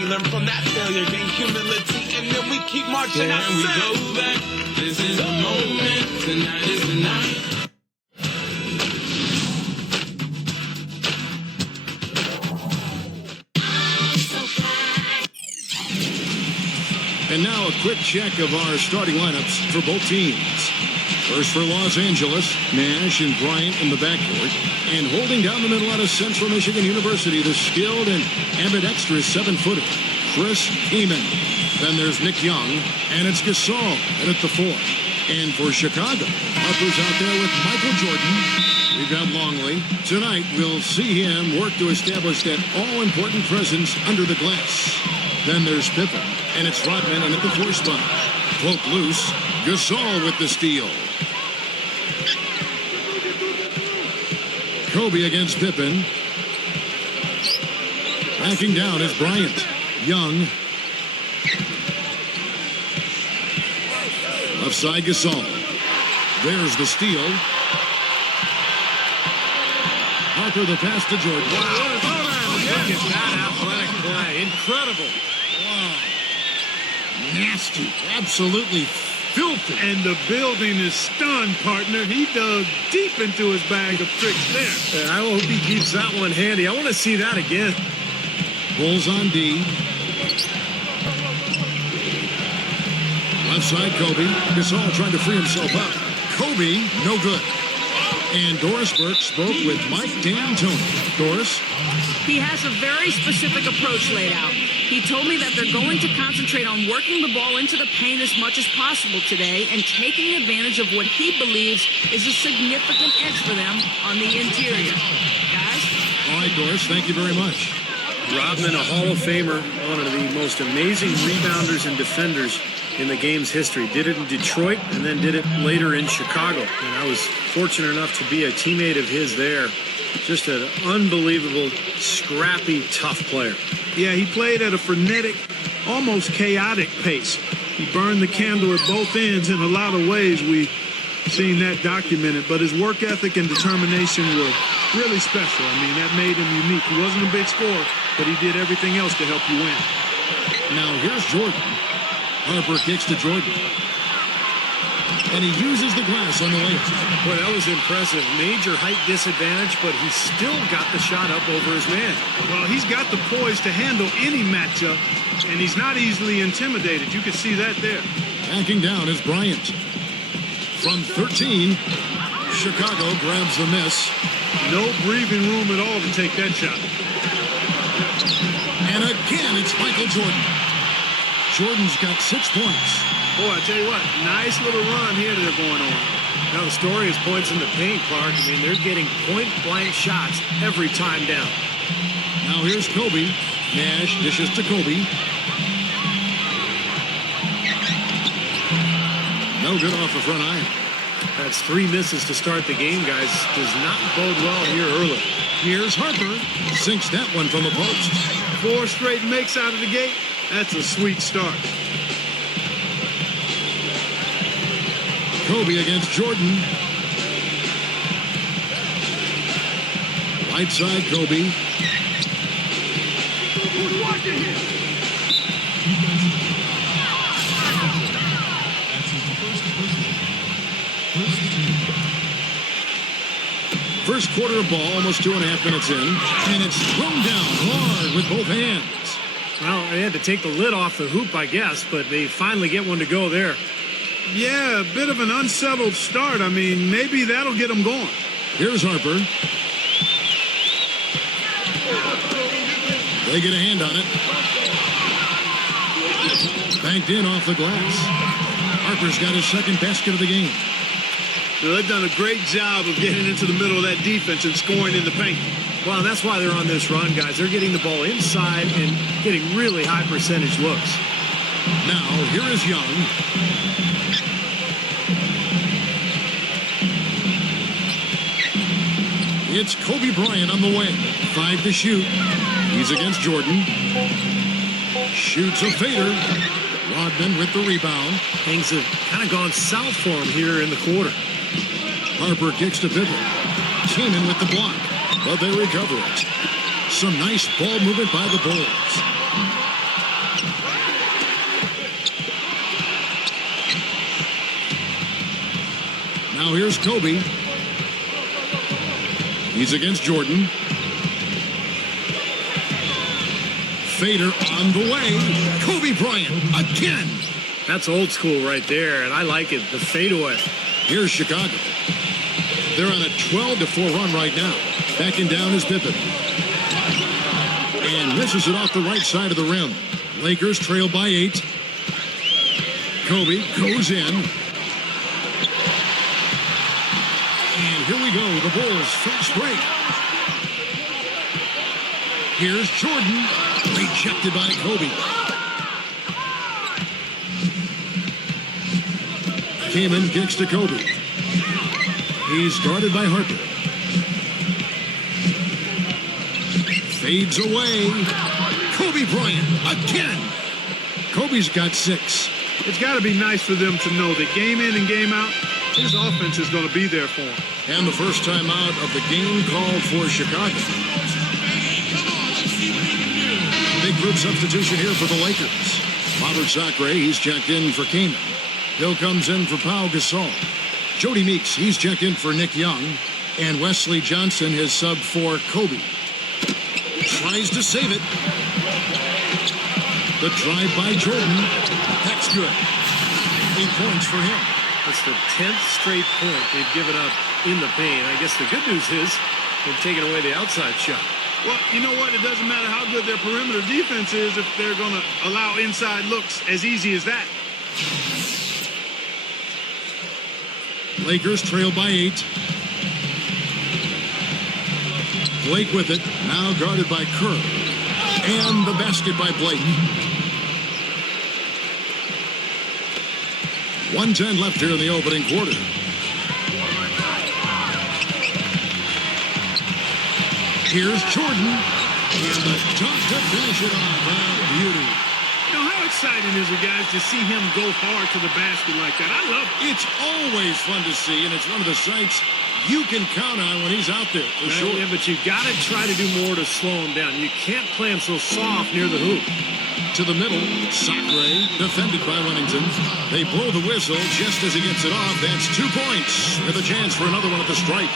We learn from that failure, gain humility, and then we keep marching. Can we go back? This is the moment. Tonight is the night. And now a quick check of our starting lineups for both teams. First for Los Angeles, Nash and Bryant in the backcourt. And holding down the middle out of Central Michigan University, the skilled and ambidextrous 7-footer, Chris Kaman. Then there's Nick Young, and it's Gasol at the 4. And for Chicago, Harper's out there with Michael Jordan. We've got Longley. Tonight, we'll see him work to establish that all-important presence under the glass. Then there's Pippen, and it's Rodman in at the 4 spot. Poke loose, Gasol with the steal. Kobe against Pippen. Backing down is Bryant. Young. Left side Gasol. There's the steal. Harper the pass to Jordan. Look at that athletic play. Incredible. Wow. Nasty. Absolutely filthy. And the building is stunned, partner. He dug deep into his bag of tricks there. I hope he keeps that one handy. I want to see that again. Bulls on D. Left side Kobe. Gasol trying to free himself up. Kobe, no good. And Doris Burke spoke with Mike D'Antoni. Doris? He has a very specific approach laid out. He told me that they're going to concentrate on working the ball into the paint as much as possible today and taking advantage of what he believes is a significant edge for them on the interior. Guys? All right, Doris, thank you very much. Rodman, a Hall of Famer, one of the most amazing rebounders and defenders in the game's history. Did it in Detroit and then did it later in Chicago. And I was fortunate enough to be a teammate of his there. Just an unbelievable, scrappy, tough player. Yeah, he played at a frenetic, almost chaotic pace. He burned the candle at both ends. In a lot of ways, we've seen that documented. But his work ethic and determination were really special. I mean, that made him unique. He wasn't a big scorer, but he did everything else to help you win. Now here's Jordan. Harper kicks to Jordan. And he uses the glass on the layup. Boy, that was impressive. Major height disadvantage, but he still got the shot up over his man. Well, he's got the poise to handle any matchup, and he's not easily intimidated. You can see that there. Backing down is Bryant. From 13, Chicago grabs the miss. No breathing room at all to take that shot. And again, it's Michael Jordan. Jordan's got 6 points. Boy, I tell you what, nice little run here they're going on. Now the story is points in the paint, Clark. I mean, they're getting point-blank shots every time down. Now here's Kobe. Nash dishes to Kobe. No good off the front iron. That's 3 misses to start the game, guys. Does not bode well here early. Here's Harper. Sinks that one from the post. 4 straight makes out of the gate. That's a sweet start. Kobe against Jordan. Right side, Kobe. Who's watching here? First quarter of ball, almost 2.5 minutes in. And it's thrown down hard with both hands. Well, they had to take the lid off the hoop, I guess, but they finally get one to go there. Yeah, a bit of an unsettled start. I mean, maybe that'll get them going. Here's Harper. They get a hand on it. Banked in off the glass. Harper's got his second basket of the game. Well, they've done a great job of getting into the middle of that defense and scoring in the paint. Well, that's why they're on this run, guys. They're getting the ball inside and getting really high percentage looks. Now, here is Young. It's Kobe Bryant on the way. 5 to shoot. He's against Jordan. Shoots a fader. Rodman with the rebound. Things have kind of gone south for him here in the quarter. Harper kicks to Pippen. Kaman with the block, but they recover it. Some nice ball movement by the Bulls. Now here's Kobe. He's against Jordan. Fader on the way. Kobe Bryant again. That's old school right there, and I like it, the fadeaway. Here's Chicago. They're on a 12-4 run right now. Backing down is Pippen. And misses it off the right side of the rim. Lakers trail by 8. Kobe goes in. And here we go, the Bulls fast break. Here's Jordan. Rejected by Kobe. Kaman kicks to Kobe. He's guarded by Harper. Fades away. Kobe Bryant again. Kobe's got 6. It's got to be nice for them to know that game in and game out, his offense is going to be there for him. And the first time out of the game called for Chicago. Big group substitution here for the Lakers. Robert Sacre, he's checked in for Kaman. Hill comes in for Pau Gasol. Jody Meeks, he's checked in for Nick Young. And Wesley Johnson has subbed for Kobe. Tries to save it. The drive by Jordan. That's good. 8 points for him. That's the 10th straight point they've given up in the paint. I guess the good news is they've taken away the outside shot. Well, you know what? It doesn't matter how good their perimeter defense is if they're going to allow inside looks as easy as that. Lakers trail by 8. Blake with it. Now guarded by Kerr. And the basket by Blake. 1:10 left here in the opening quarter. Here's Jordan. And the dunk to finish it off. Oh, beauty. Now, how exciting is it, guys, to see him go hard to the basket like that? I love it. It's always fun to see, and it's one of the sights you can count on when he's out there, for sure. Yeah, but you got to try to do more to slow him down. You can't play him so soft near the hoop. To the middle, Sacre, defended by Wennington. They blow the whistle just as he gets it off. That's 2 points with a chance for another one at the stripe.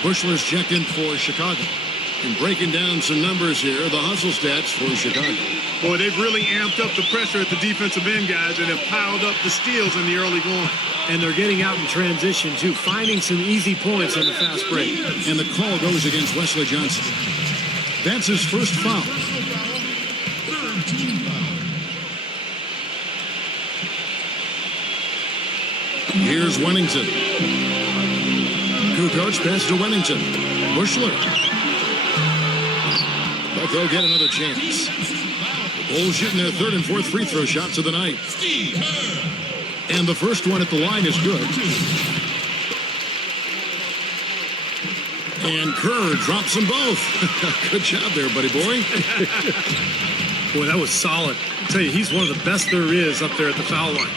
Bushler's checked in for Chicago. And breaking down some numbers here, the hustle stats for Chicago. Boy, they've really amped up the pressure at the defensive end, guys, and have piled up the steals in the early going. And they're getting out in transition, too, finding some easy points on the fast break. And the call goes against Wesley Johnson. That's his first foul. Here's Wennington. Kukoc pass to Wennington. Bushler. But they'll get another chance. The Bulls shooting their third and fourth free throw shots of the night. And the first one at the line is good. And Kerr drops them both. Good job there, buddy boy. Boy, that was solid. I'll tell you, he's one of the best there is up there at the foul line.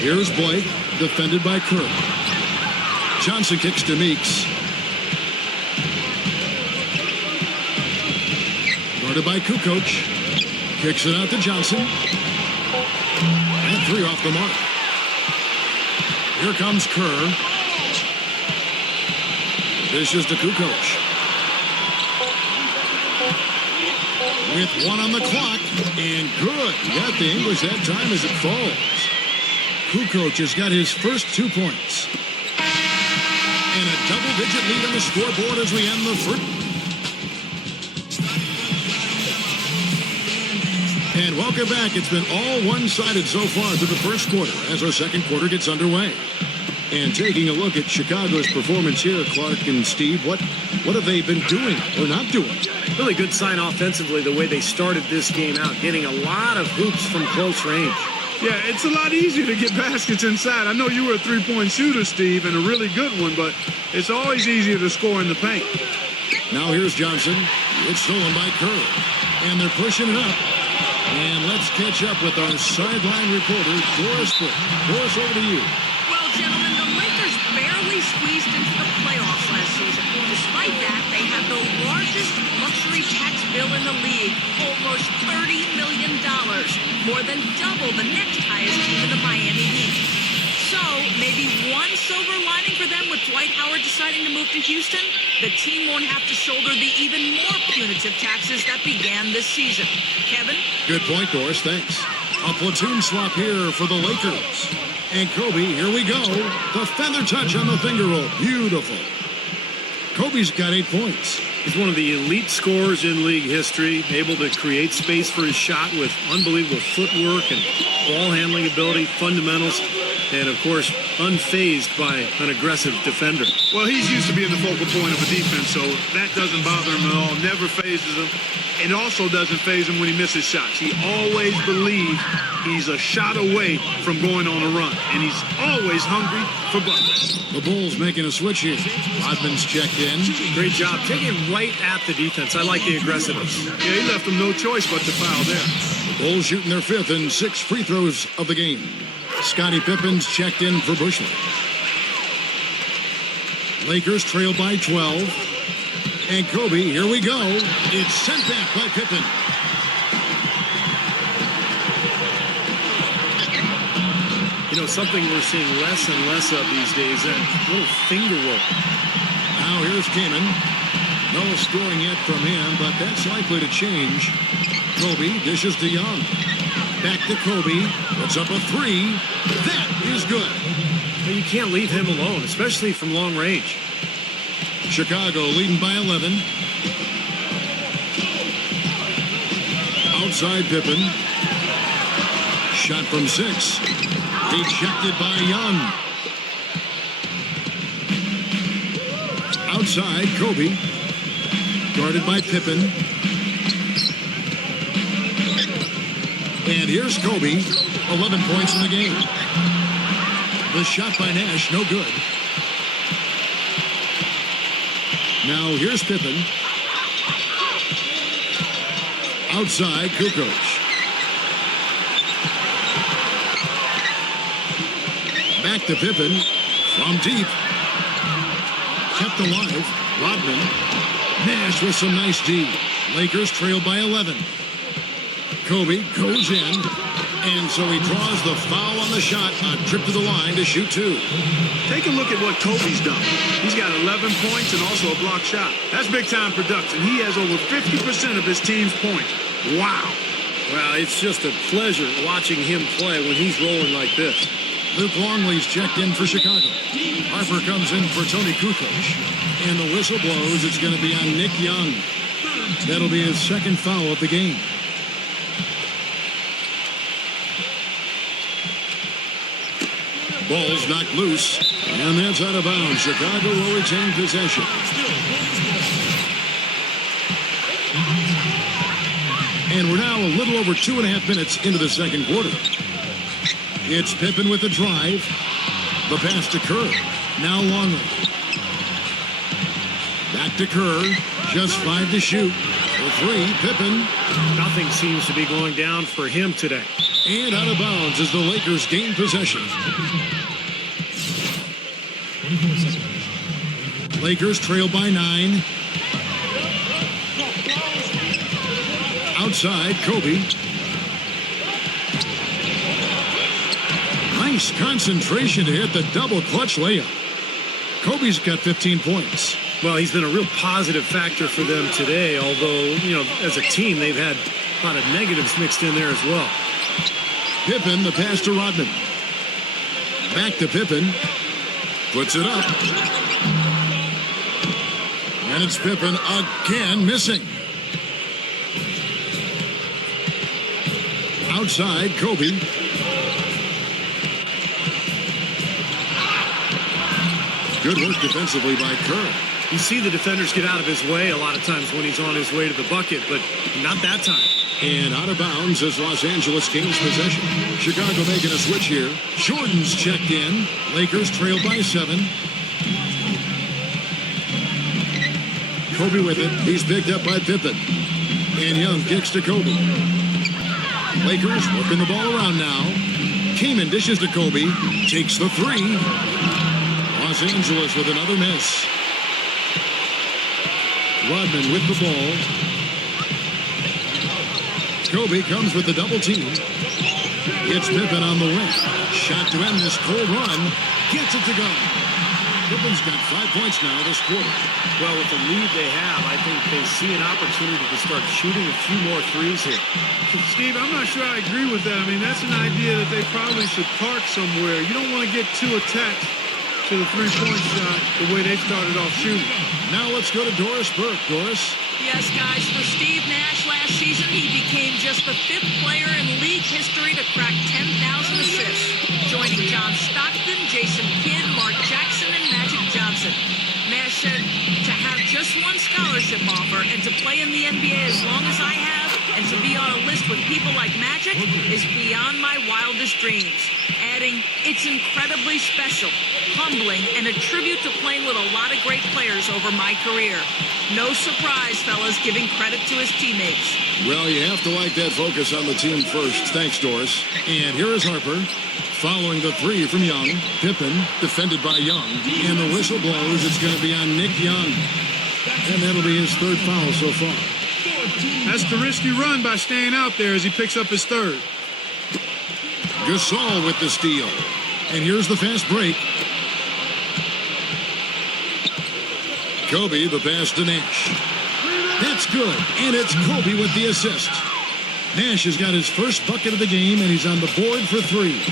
Here's Blake, defended by Kerr. Johnson kicks to Meeks. Guarded by Kukoc. Kicks it out to Johnson. And 3 off the mark. Here comes Kerr. Dishes to Kukoc. With 1 on the clock. And good. Got the English that time as it falls. Kukoc has got his first 2 points. And a double-digit lead on the scoreboard as we end the first. And welcome back. It's been all one-sided so far through the first quarter as our second quarter gets underway. And taking a look at Chicago's performance here, Clark and Steve, what have they been doing or not doing? Really good sign offensively the way they started this game out, getting a lot of hoops from close range. Yeah, it's a lot easier to get baskets inside. I know you were a three-point shooter, Steve, and a really good one, but it's always easier to score in the paint. Now here's Johnson. It's stolen by Kerr. And they're pushing it up. And let's catch up with our sideline reporter, Doris Brick. Doris, over to you. Well, gentlemen, the Lakers barely squeezed into the playoffs last season. Despite that, they have the largest luxury tax bill still in the league, almost $30 million, more than double the next highest team in the Miami Heat. So, maybe one silver lining for them with Dwight Howard deciding to move to Houston? The team won't have to shoulder the even more punitive taxes that began this season. Kevin? Good point, Doris. Thanks. A platoon swap here for the Lakers. And Kobe, here we go. The feather touch on the finger roll. Beautiful. Kobe's got 8 points. He's one of the elite scorers in league history, able to create space for his shot with unbelievable footwork and ball handling ability, fundamentals, and, of course, unfazed by an aggressive defender. Well, he's used to being the focal point of a defense, so that doesn't bother him at all. Never phases him. It also doesn't faze him when he misses shots. He always believes he's a shot away from going on a run, and he's always hungry for buckets. The Bulls making a switch here. Rodman's checked in. Great job. Taking it right at the defense. I like the aggressiveness. Yeah, he left him no choice but to foul there. The Bulls shooting their 5th and 6th free throws of the game. Scottie Pippen's checked in for Bushley. Lakers trail by 12. And Kobe, here we go. It's sent back by Pippen. You know, something we're seeing less and less of these days, that little finger roll. Now here's Kaman. No scoring yet from him, but that's likely to change. Kobe dishes to Young. Back to Kobe. Puts up a 3. That is good. Well, you can't leave him alone, especially from long range. Chicago leading by 11. Outside Pippen. Shot from 6. Rejected by Young. Outside Kobe. Guarded by Pippen. And here's Kobe. 11 points in the game. The shot by Nash, no good. Now here's Pippen. Outside Kukoc. Back to Pippen. From deep. Kept alive. Rodman. Nash with some nice D. Lakers trail by 11. Kobe goes in. And so he draws the foul on the shot. A trip to the line to shoot 2. Take a look at what Kobe's done. He's got 11 points and also a block shot. That's big-time production. He has over 50% of his team's points. Wow. Well, it's just a pleasure watching him play when he's rolling like this. Luke Longley's checked in for Chicago. Harper comes in for Tony Kukoc. And the whistle blows. It's going to be on Nick Young. That'll be his 2nd foul of the game. Ball's knocked loose, and that's out of bounds. Chicago will retain possession. And we're now a little over 2.5 minutes into the second quarter. It's Pippen with the drive. The pass to Kerr. Now Longley. Back to Kerr. Just 5 to shoot. For 3, Pippen. Nothing seems to be going down for him today. And out of bounds as the Lakers gain possession. Lakers trail by 9. Outside, Kobe. Nice concentration to hit the double clutch layup. Kobe's got 15 points. Well, he's been a real positive factor for them today, although, you know, as a team, they've had a lot of negatives mixed in there as well. Pippen, the pass to Rodman. Back to Pippen. Puts it up. And it's Pippen again missing. Outside, Kobe. Good work defensively by Kerr. You see the defenders get out of his way a lot of times when he's on his way to the bucket, but not that time. And out of bounds as Los Angeles gains possession. Chicago making a switch here. Jordan's checked in. Lakers trail by 7. Kobe with it. He's picked up by Pippen. And Young kicks to Kobe. Lakers working the ball around now. Kaman dishes to Kobe. Takes the 3. Los Angeles with another miss. Rodman with the ball. Kobe comes with the double team. It's Pippen on the wing. Shot to end this cold run. Gets it to go. Pippen's got 5 points now this quarter. Well, with the lead they have, I think they see an opportunity to start shooting a few more threes here. Steve, I'm not sure I agree with that. I mean, that's an idea that they probably should park somewhere. You don't want to get too attached to the three-point shot the way they started off shooting. Now let's go to Doris Burke. Doris? Yes, guys, for Steve Nash last season, he became just the 5th player in league history to crack 10,000 assists, joining John Stockton, Jason Kidd, Mark Jackson, and Magic Johnson. Nash said to have just one scholarship offer and to play in the NBA as long as I have and to be on a list with people like Magic is beyond my wildest dreams. Adding, it's incredibly special, humbling, and a tribute to playing with a lot of great players over my career. No surprise, fellas, giving credit to his teammates. Well, you have to like that focus on the team first. Thanks, Doris. And here is Harper. Following the three from Young. Pippen, defended by Young. And the whistle blows. It's going to be on Nick Young. And that'll be his 3rd foul so far. That's the risky run by staying out there as he picks up his 3rd. Gasol with the steal. And here's the fast break. Kobe, the pass to Nash. That's good. And it's Kobe with the assist. Nash has got his first bucket of the game, and he's on the board for 3.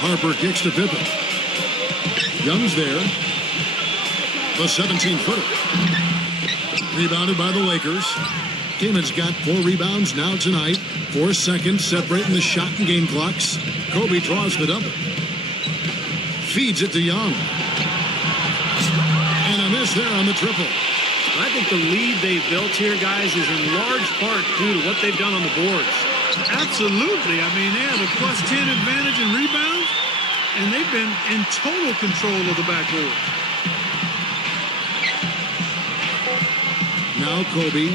Harper kicks to Pippen. Young's there. The 17-footer. Rebounded by the Lakers. Kamen's got 4 rebounds now tonight. 4 seconds separating the shot and game clocks. Kobe draws the double. Feeds it to Young. And a miss there on the triple. I think the lead they've built here, guys, is in large part due to what they've done on the boards. Absolutely. I mean, they have a +10 advantage in rebounds, and they've been in total control of the backboard. Now Kobe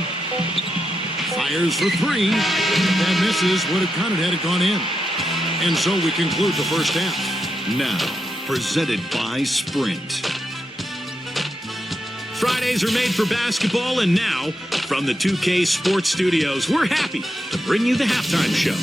fires for 3. That misses. Would have counted had it gone in. And so we conclude the first half. Now, presented by Sprint. Fridays are made for basketball, and now, from the 2K Sports Studios, we're happy to bring you the halftime show.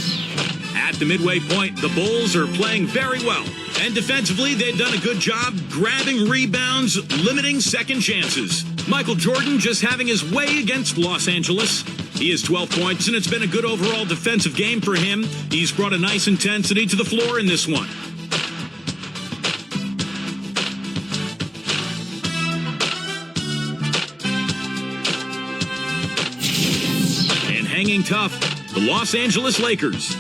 At the midway point, the Bulls are playing very well, and defensively, they've done a good job grabbing rebounds, limiting second chances. Michael Jordan just having his way against Los Angeles. He has 12 points, and it's been a good overall defensive game for him. He's brought a nice intensity to the floor in this one. Hanging tough, the Los Angeles Lakers.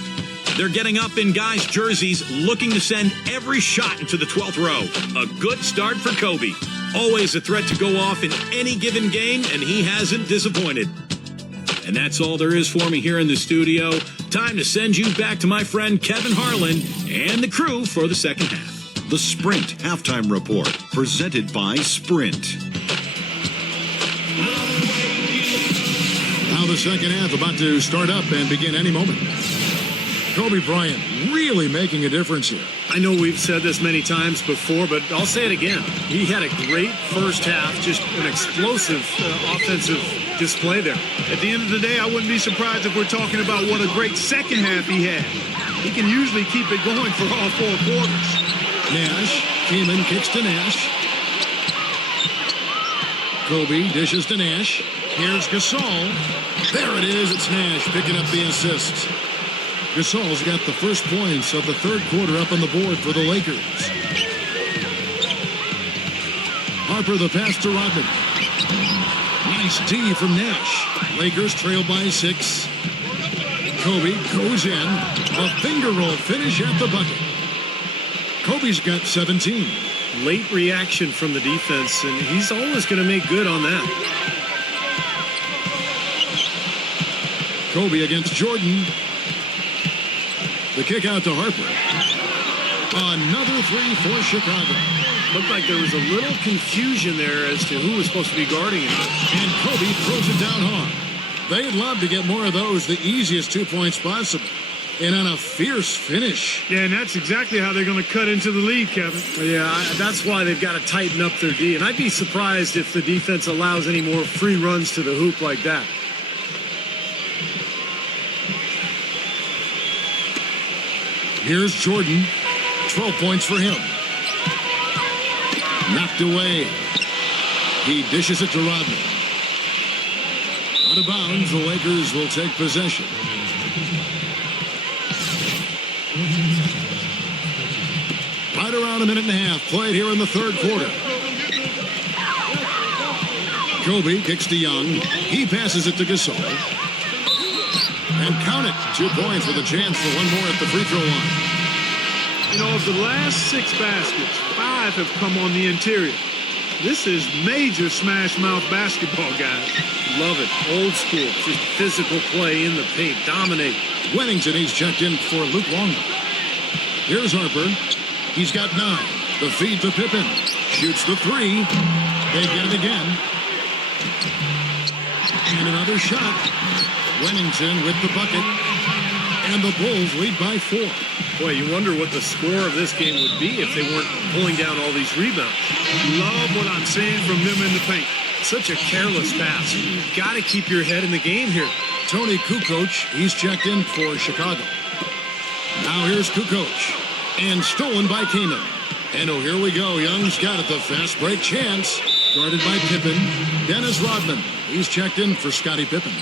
They're getting up in guys' jerseys, looking to send every shot into the 12th row. A good start for Kobe. Always a threat to go off in any given game, and he hasn't disappointed. And that's all there is for me here in the studio. Time to send you back to my friend Kevin Harlan and the crew for the second half. The Sprint Halftime Report, presented by Sprint. Now the second half about to start up and begin any moment. Kobe Bryant really making a difference here. I know we've said this many times before, but I'll say it again. He had a great first half, just an explosive offensive display there. At the end of the day, I wouldn't be surprised if we're talking about what a great second half he had. He can usually keep it going for all 4 quarters. Nash, Kaman kicks to Nash. Kobe dishes to Nash. Here's Gasol. There it is. It's Nash picking up the assist. Gasol's got the first points of the 3rd quarter up on the board for the Lakers. Harper the pass to Rodman. Nice D from Nash. Lakers trail by 6. Kobe goes in. A finger roll finish at the bucket. Kobe's got 17. Late reaction from the defense, and he's always going to make good on that. Kobe against Jordan. The kick out to Harper. Another 3 for Chicago. Looked like there was a little confusion there as to who was supposed to be guarding him. And Kobe throws it down hard. They'd love to get more of those, the easiest 2 points possible. And on a fierce finish. Yeah, and that's exactly how they're going to cut into the lead, Kevin. Yeah, that's why they've got to tighten up their D. And I'd be surprised if the defense allows any more free runs to the hoop like that. Here's Jordan. 12 points for him. Knocked away. He dishes it to Rodman. Out of bounds, the Lakers will take possession. Right around a minute and a half played here in the third quarter. Kobe kicks to Young. He passes it to Gasol. And count it. 2 points with a chance for one more at the free throw line. You know, of the last 6 baskets, 5 have come on the interior. This is major smash mouth basketball, guys. Love it. Old school. Just physical play in the paint. Dominate. Wennington, he's checked in for Luke Longley. Here's Harper. He's got 9. The feed to Pippen. Shoots the 3. They get it again. And another shot. Wennington with the bucket. And the Bulls lead by 4. Boy, you wonder what the score of this game would be if they weren't pulling down all these rebounds. Love what I'm seeing from them in the paint. Such a careless pass. You've got to keep your head in the game here. Tony Kukoc, he's checked in for Chicago. Now here's Kukoc. And stolen by Kaman. And oh, here we go. Young's got it. The fast break chance. Guarded by Pippen. Dennis Rodman. He's checked in for Scottie Pippen.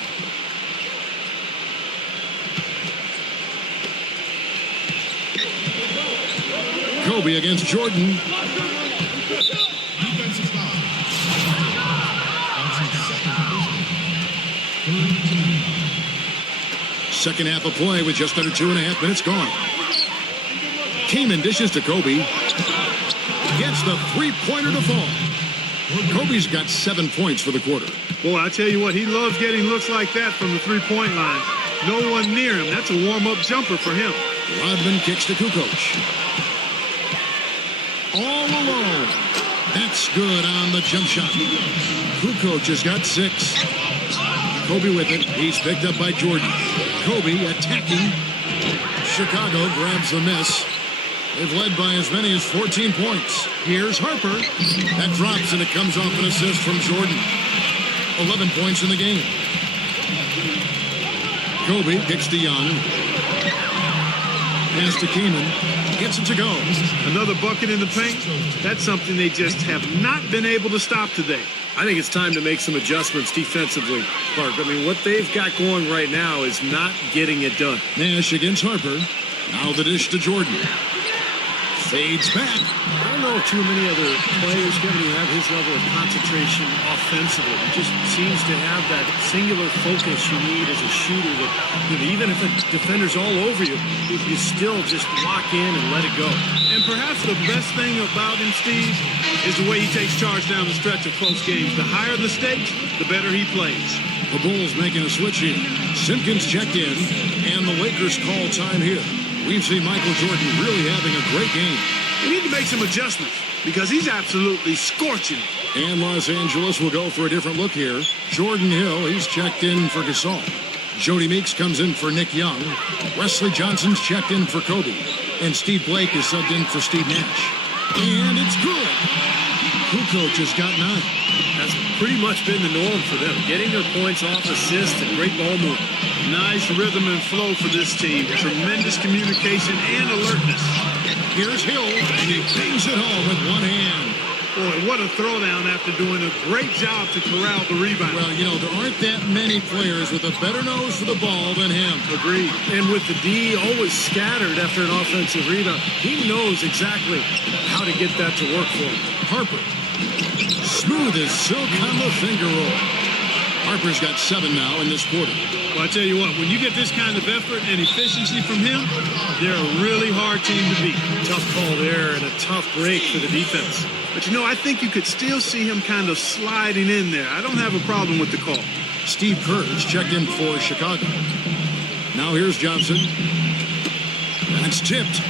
Kobe against Jordan. Second half of play with just under 2.5 minutes gone. Kaman dishes to Kobe. Gets the three-pointer to fall. Kobe's got 7 points for the quarter. Boy, I tell you what, he loves getting looks like that from the three-point line. No one near him. That's a warm-up jumper for him. Rodman kicks to Kukoc. All alone. That's good on the jump shot. Kukoc has got 6. Kobe with it. He's picked up by Jordan. Kobe attacking. Chicago grabs the miss. They've led by as many as 14 points. Here's Harper. That drops and it comes off an assist from Jordan. 11 points in the game. Kobe kicks to Young. Pass to Kaman. Gets it to go. Another bucket in the paint. That's something they just have not been able to stop today. I think it's time to make some adjustments defensively, Clark. I mean, what they've got going right now is not getting it done. Nash against Harper. Now the dish to Jordan. Fades back. I don't know if too many other players, Kevin, who have his level of concentration offensively. He just seems to have that singular focus you need as a shooter that, you know, even if a defender's all over you, you still just lock in and let it go. And perhaps the best thing about him, Steve, is the way he takes charge down the stretch of close games. The higher the stakes, the better he plays. The Bulls making a switch here. Simpkins checked in, and the Lakers call time here. We've seen Michael Jordan really having a great game. We need to make some adjustments because he's absolutely scorching. And Los Angeles will go for a different look here. Jordan Hill, he's checked in for Gasol. Jody Meeks comes in for Nick Young. Wesley Johnson's checked in for Kobe. And Steve Blake is subbed in for Steve Nash. And it's good. Kukoc has got 9. That's pretty much been the norm for them. Getting their points off assists and great ball movement. Nice rhythm and flow for this team. Tremendous communication and alertness. Here's Hill, and he bangs it home with one hand. Boy, what a throwdown after doing a great job to corral the rebound. Well, you know, there aren't that many players with a better nose for the ball than him. Agreed. And with the D always scattered after an offensive rebound, he knows exactly how to get that to work for him. Harper. Smooth as silk on the finger roll. Harper's got 7 now in this quarter. Well, I tell you what, when you get this kind of effort and efficiency from him, they're a really hard team to beat. Tough call there and a tough break for the defense. But, you know, I think you could still see him kind of sliding in there. I don't have a problem with the call. Steve Kerr is checked in for Chicago. Now here's Johnson. That's tipped.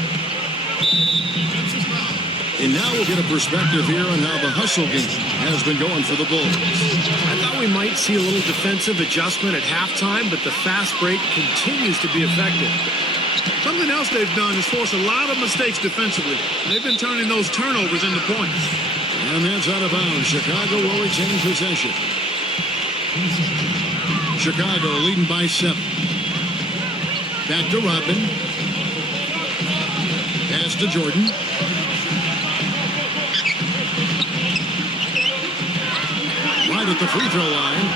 And now we'll get a perspective here on how the hustle game has been going for the Bulls. I thought we might see a little defensive adjustment at halftime, but the fast break continues to be effective. Something else they've done is force a lot of mistakes defensively. They've been turning those turnovers into points. And that's out of bounds. Chicago will retain possession. Chicago leading by 7. Back to Rodman. to Jordan. Right at the free throw line.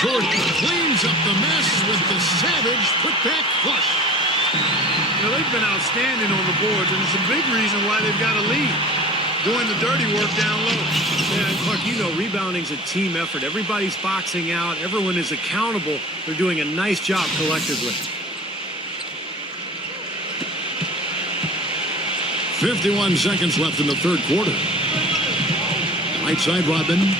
Jordan cleans up the mess with the savage put-back flush. You know, they've been outstanding on the boards, and it's a big reason why they've got a lead. Doing the dirty work down low. Yeah, and Clark, you know, rebounding's a team effort. Everybody's boxing out. Everyone is accountable. They're doing a nice job collectively. 51 seconds left in the third quarter. Right side, Rodman.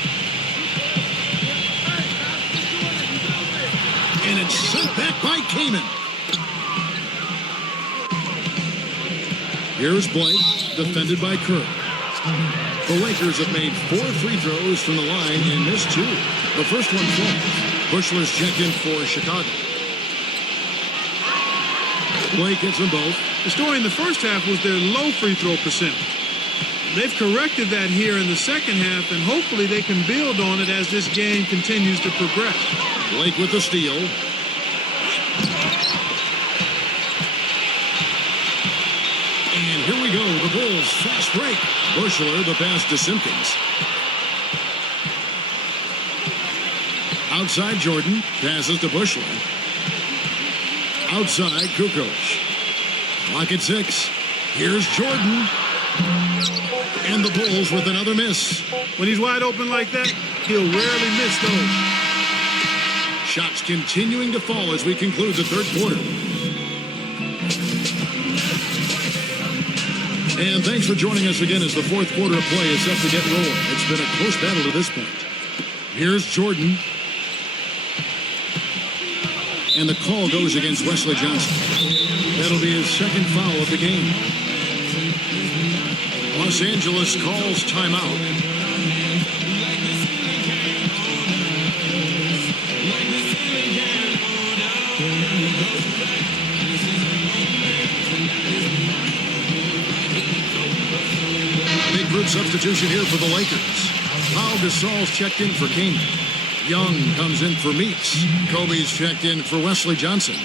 And it's sent back by Kaman. Here's Blake, defended by Kerr. The Lakers have made 4 free throws from the line and missed 2. The first one falls. Bushler's checked in for Chicago. Blake hits them both. The story in the first half was their low free throw percentage. They've corrected that here in the second half, and hopefully they can build on it as this game continues to progress. Blake with the steal. And here we go, the Bulls fast break. Bushler, the pass to Simpkins. Outside Jordan, passes to Bushler. Outside Kukoc. Clock at 6. Here's Jordan. And the Bulls with another miss. When he's wide open like that, he'll rarely miss those. Shots continuing to fall as we conclude the third quarter. And thanks for joining us again as the fourth quarter of play is set to get rolling. It's been a close battle to this point. Here's Jordan. And the call goes against Wesley Johnson. That'll be his second foul of the game. Los Angeles calls timeout. Big group substitution here for the Lakers. Pau Gasol's checked in for Kaman. Young comes in for Meeks. Kobe's checked in for Wesley Johnson.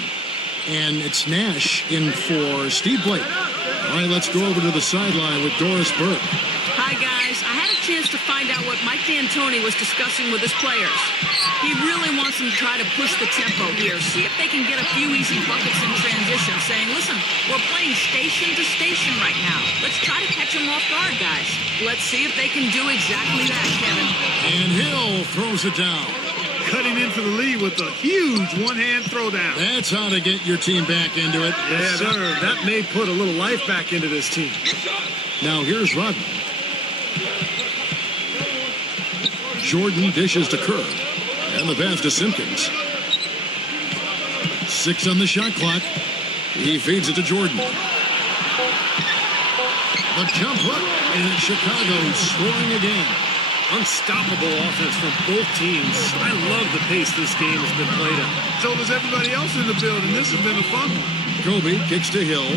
And it's Nash in for Steve Blake. All right, let's go over to the sideline with Doris Burke. Hi, guys. I had a chance to find out what Mike D'Antoni was discussing with his players. He really wants them to try to push the tempo here, see if they can get a few easy buckets in transition, saying, listen, we're playing station to station right now. Let's try to catch them off guard, guys. Let's see if they can do exactly that, Kevin. And Hill throws it down. Cutting into the lead with a huge one-hand throwdown. That's how to get your team back into it. Yes, sir. That may put a little life back into this team. Now here's Rodman. Jordan dishes to Kerr. And the pass to Simpkins. 6 on the shot clock. He feeds it to Jordan. The jump hook, and Chicago scoring again. Unstoppable offense from both teams. I love the pace this game has been played at. So does everybody else in the building. This has been a fun one. Kobe kicks to Hill.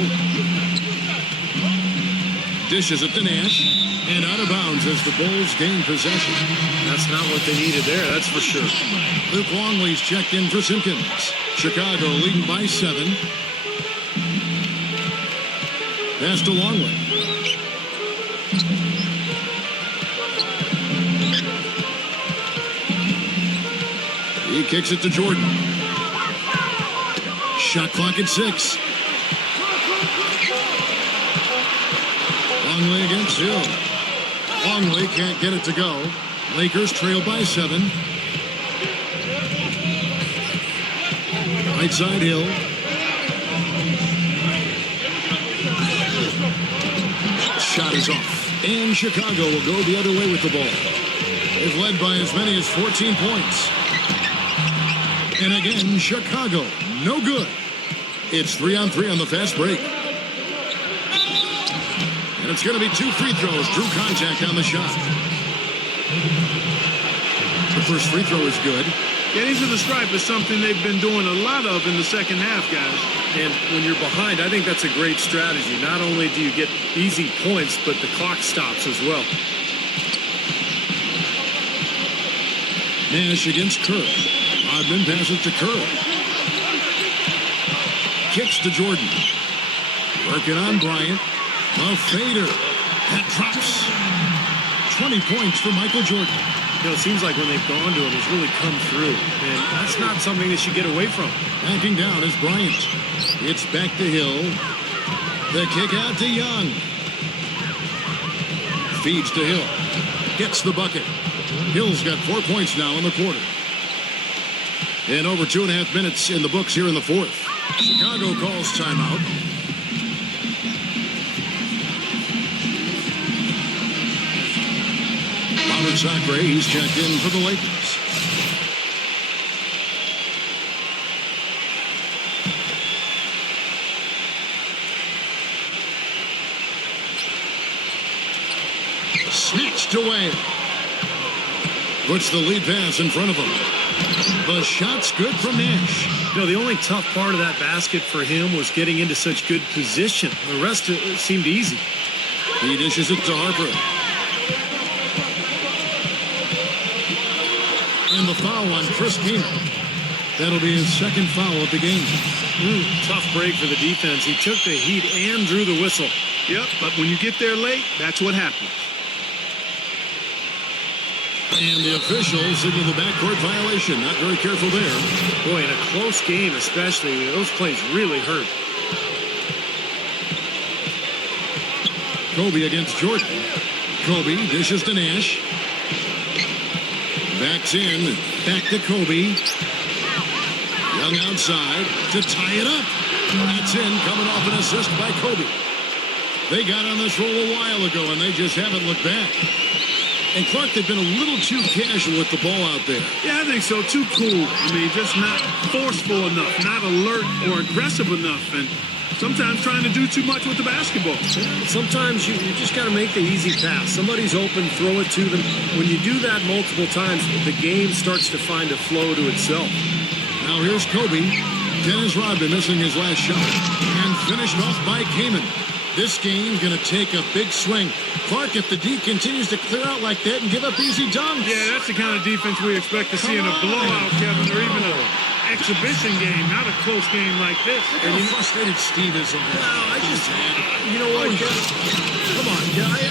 Dishes it to Nash. And out of bounds as the Bulls gain possession. That's not what they needed there, that's for sure. Luke Longley's checked in for Simpkins. Chicago leading by 7. Pass to Longley. He kicks it to Jordan. Shot clock at 6. Longley against Hill. Longley can't get it to go. Lakers trail by 7. Right side Hill. Shot is off. And Chicago will go the other way with the ball. They've led by as many as 14 points. And again, Chicago, no good. It's 3-on-3 on the fast break. And it's going to be 2 free throws. Drew contact on the shot. The first free throw is good. Getting to the stripe is something they've been doing a lot of in the second half, guys. And when you're behind, I think that's a great strategy. Not only do you get easy points, but the clock stops as well. Nash against Kerr. Rodman passes to Kerr. Kicks to Jordan. Working on Bryant. A fader. That drops. 20 points for Michael Jordan. You know, it seems like when they've gone to him, he's really come through. And that's not something they should get away from. Backing down is Bryant. It's back to Hill. The kick out to Young. Feeds to Hill. Gets the bucket. Hill's got 4 points now in the quarter. And over 2.5 minutes in the books here in the fourth. Chicago calls timeout. Robert Sacre, he's checked in for the Lakers. Snatched away. Puts the lead pass in front of him. The shot's good from Nash. You know, the only tough part of that basket for him was getting into such good position. The rest seemed easy. He dishes it to Harper. And the foul on Chris Kaman. That'll be his second foul of the game. Tough break for the defense. He took the heat and drew the whistle. Yep, but when you get there late, that's what happens. And the officials signal the backcourt violation. Not very careful there. Boy, in a close game especially, those plays really hurt. Kobe against Jordan. Kobe dishes to Nash. Backs in. Back to Kobe. Young outside to tie it up. That's in, coming off an assist by Kobe. They got on this roll a while ago, and they just haven't looked back. And Clark, they've been a little too casual with the ball out there. Yeah, I think so. Too cool. I mean, just not forceful enough, not alert or aggressive enough, and sometimes trying to do too much with the basketball. Sometimes you just got to make the easy pass. Somebody's open, throw it to them. When you do that multiple times, the game starts to find a flow to itself. Now here's Kobe. Dennis Rodman missing his last shot. And finished off by Kaman. This game's going to take a big swing. Clark, if the D continues to clear out like that and give up easy dunks. Yeah, that's the kind of defense we expect to see in a blowout, Kevin, or even an exhibition game, not a close game like this. Look how frustrated Steve is over there. You know what, Kevin? Come on,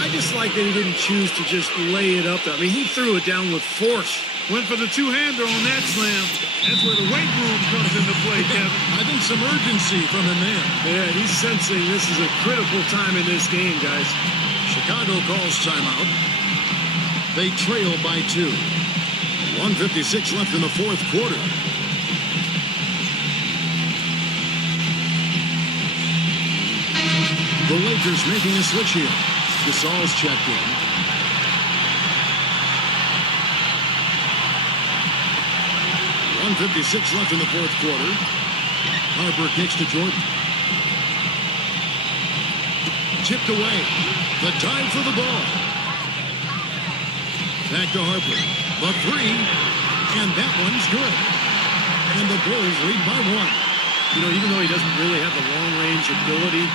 I just like that he didn't choose to just lay it up there. I mean, he threw it down with force. Went for the two-hander on that slam. That's where the weight room comes into play, Kevin. I think some urgency from him there. Yeah, he's sensing this is a critical time in this game, guys. Chicago calls timeout. They trail by 2. 1:56 left in the fourth quarter. The Lakers making a switch here. Gasol's checked in. .156 left in the fourth quarter. Harper kicks to Jordan. Chipped away. The time for the ball. Back to Harper. The three. And that one's good. And the Bulls lead by 1. You know, even though he doesn't really have the long-range ability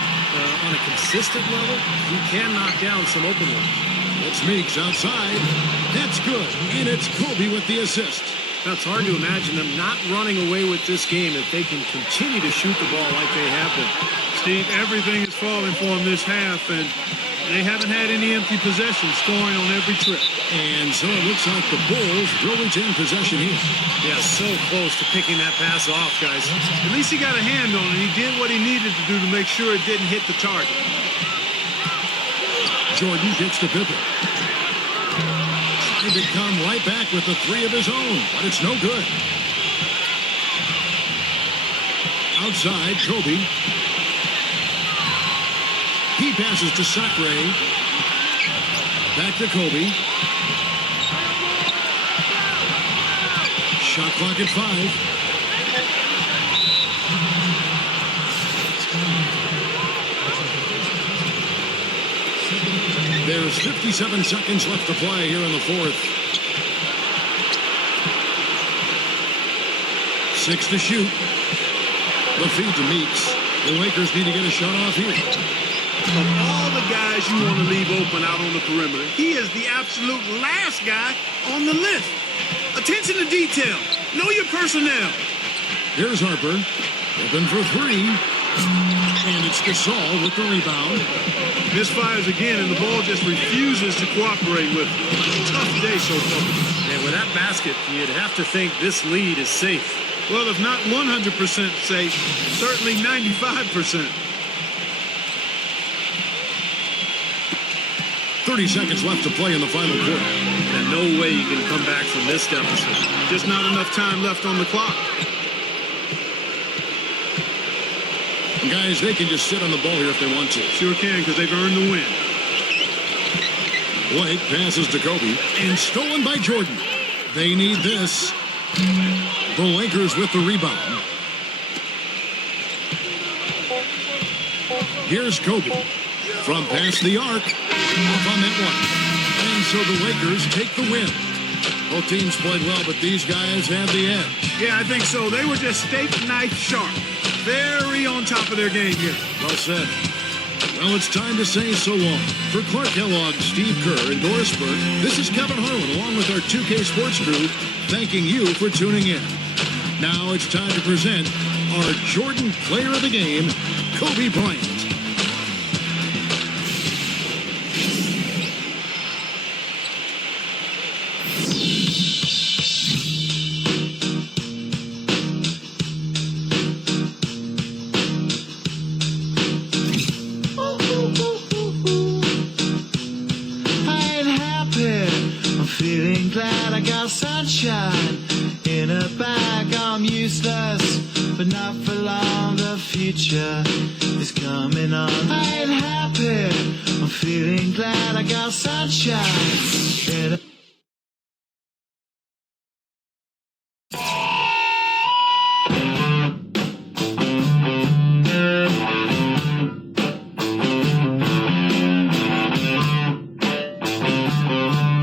on a consistent level, he can knock down some open ones. It's Meeks outside. That's good. And it's Kobe with the assist. Now, it's hard to imagine them not running away with this game if they can continue to shoot the ball like they have been. Steve, everything is falling for them this half, and they haven't had any empty possessions, scoring on every trip. And so it looks like the Bulls will retain possession here. Yeah, so close to picking that pass off, guys. At least he got a hand on it. He did what he needed to do to make sure it didn't hit the target. Jordan gets to Pippen. Trying to come right back with the three of his own, but it's no good. Outside, Kobe. He passes to Sacre. Back to Kobe. Shot clock at 5. There's 57 seconds left to play here in the fourth. 6 to shoot. The feed to Meeks. The Lakers need to get a shot off here. Of all the guys you want to leave open out on the perimeter, he is the absolute last guy on the list. Attention to detail. Know your personnel. Here's Harper. Open for 3. And it's Gasol with the rebound. Misfires again, and the ball just refuses to cooperate with him. Tough day so far. And with that basket, you'd have to think this lead is safe. Well, if not 100% safe, certainly 95%. 30 seconds left to play in the final quarter. And no way you can come back from this deficit. Just not enough time left on the clock. And guys, they can just sit on the ball here if they want to. Sure can, because they've earned the win. Blake passes to Kobe, and stolen by Jordan. They need this. The Lakers with the rebound. Here's Kobe from past the arc. Off on that one. And so the Lakers take the win. Both teams played well, but these guys had the edge. Yeah, I think so. They were just steak knife sharp. Very on top of their game here. Well said. Well, it's time to say so long. For Clark Kellogg, Steve Kerr, and Doris Burke, this is Kevin Harlan along with our 2K Sports crew, thanking you for tuning in. Now it's time to present our Jordan Player of the Game, Kobe Bryant. Feeling glad I got sunshine in a bag. I'm useless, but not for long. The future is coming on. I ain't happy. I'm feeling glad I got sunshine in a